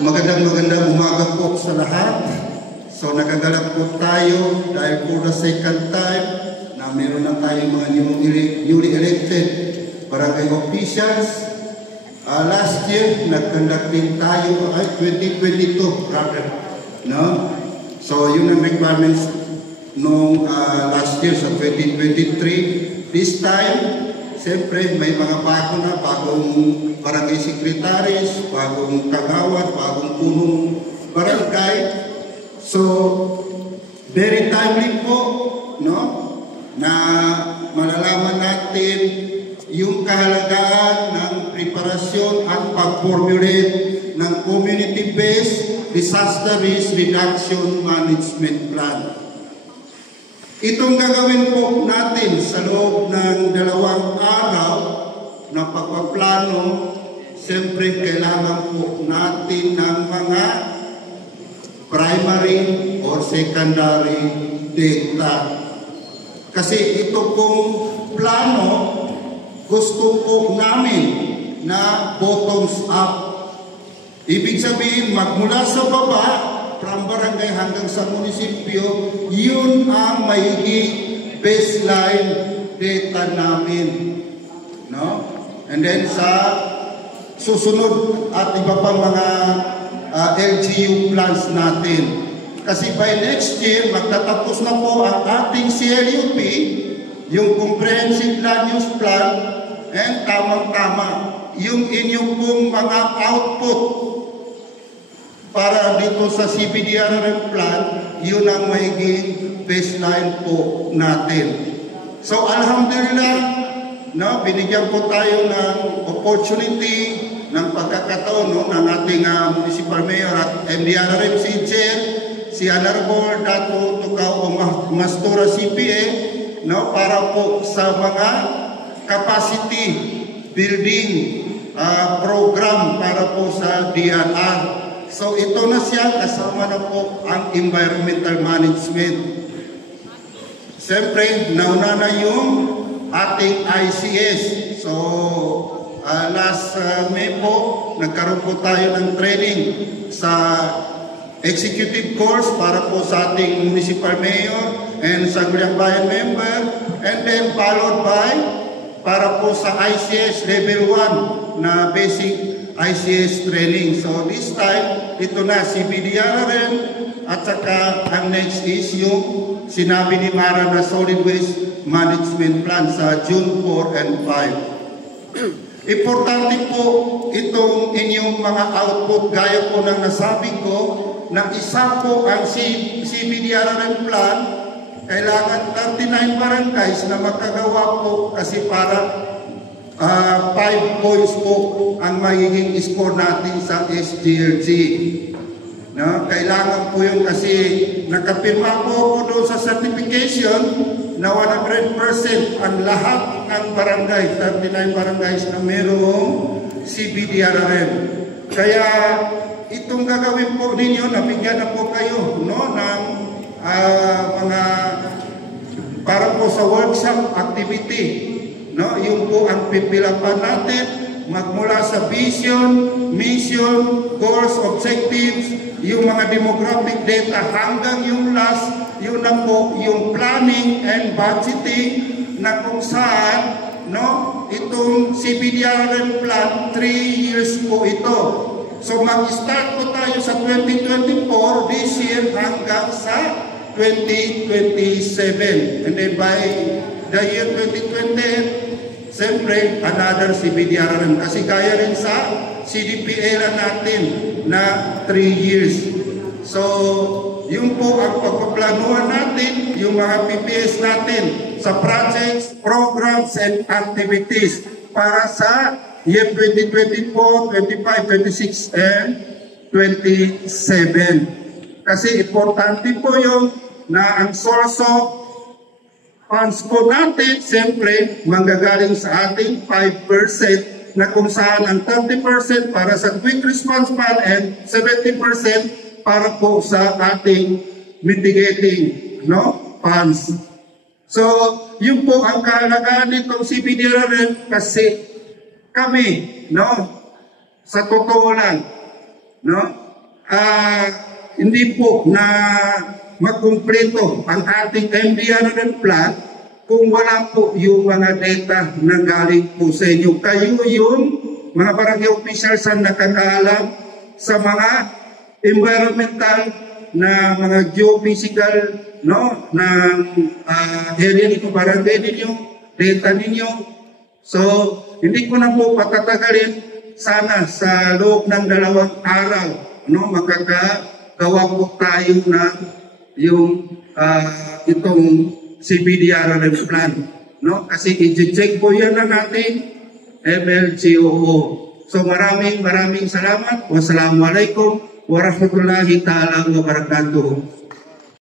Magandang umaga po sa lahat. So nagagalak po tayo dahil for the second time na meron na tayong mga newly elected barangay officials. Last year, nag-conduct din tayo, 2022 rather. No? So yun ang requirements nung last year sa 2023. This time, siyempre may mga bagong barangay secretaries, bagong kagawad, bagong punong barangay. So, very timely po, no? Na malalaman natin yung kahalagaan ng preparasyon at pag-formulate ng community-based disaster risk reduction management plan. Itong gagawin po natin sa loob ng 2 araw ng pagpaplano, siyempre kailangan po natin ng mga primary or secondary data. Kasi ito pong plano, gusto po namin na bottoms up. Ibig sabihin, magmula sa baba, from barangay hanggang sa munisipyo, yun ang magiging baseline data namin. No? And then sa susunod at iba pang mga LGU plans natin. Kasi by next year, magtatapos na po ang ating CLUP, yung Comprehensive Land Use Plan, and tamang-tama, yung inyong pong mga output para dito sa CBDRRM plan, yun ang magiging baseline po natin. So alhamdulillah, no, binigyan po tayo ng opportunity, ng pagkakataon, no, ng ating Municipal Mayor at MDRRM Chair, si Honorable Dato Tukaw Mastura CPA, no, para po sa mga capacity building program para po sa DNR. So ito na siya, kasama na po ang environmental management. Siyempre, nauna na yung ating ICS. So last May po, nagkaroon po tayo ng training sa executive course para po sa ating municipal mayor and Sangguniang Bayan member, and then followed by para po sa ICS level 1 na basic ICS training. So this time, ito na CBDRRM at saka ang next is yung sinabi ni Mara na Solid Waste Management Plan sa June 4 and 5. Importante po itong inyong mga output gaya po ng nasabi ko na isa po ang CBDRRM plan, kailangan 39 barangays na makagawa po kasi para 5 points po ang magiging score natin sa SGLG. No? Kailangan po yun kasi nakapirma po ako doon sa certification na 100% ang lahat ng barangay, 39 barangays na mayroong CBDRRM. Kaya itong gagawin po ninyo, nabigyan na po kayo, no, ng mga para po sa workshop activity. No, yung po ang pipilapan natin magmula sa vision, mission, goals, objectives, yung mga demographic data hanggang yung last, yun na po yung planning and budgeting na kung saan, no, itong CBDRRM plan 3 years po ito. So mag-start po tayo sa 2024 this year hanggang sa 2027. And then by the year 2020, siyempre, another CBDRRM. Kasi kaya rin sa CDPA natin na 3 years. So, yung po ang pagpaplanuhan natin, yung mga PPS natin sa projects, programs, and activities para sa year 2024, 25, 26, and 27. Kasi importante po yung na ang source of funds po natin, siyempre, manggagaling sa ating 5% na kung saan ang 30% para sa quick response fund and 70% para po sa ating mitigating, no, funds. So, yun po ang kahalagaan nitong CBDRRM kasi kami, no, sa totoo lang, no, hindi po na makumpleto ang ating MDRRM plan kung wala po yung mga data na galing po sa inyo. Kayo yung mga barangay officials ang nakakaalam sa mga environmental na mga geophysical na area ninyo, barangay ninyo, data ninyo. So, hindi ko na po patatagalin. Sana sa loob ng 2 araw, makakagawa po tayo ng yung itong CBDRRM plan. Kasi i-check po yan ng ating MLGOO. So maraming salamat. Wassalamualaikum warahmatullahi ta'ala wabarakatuh.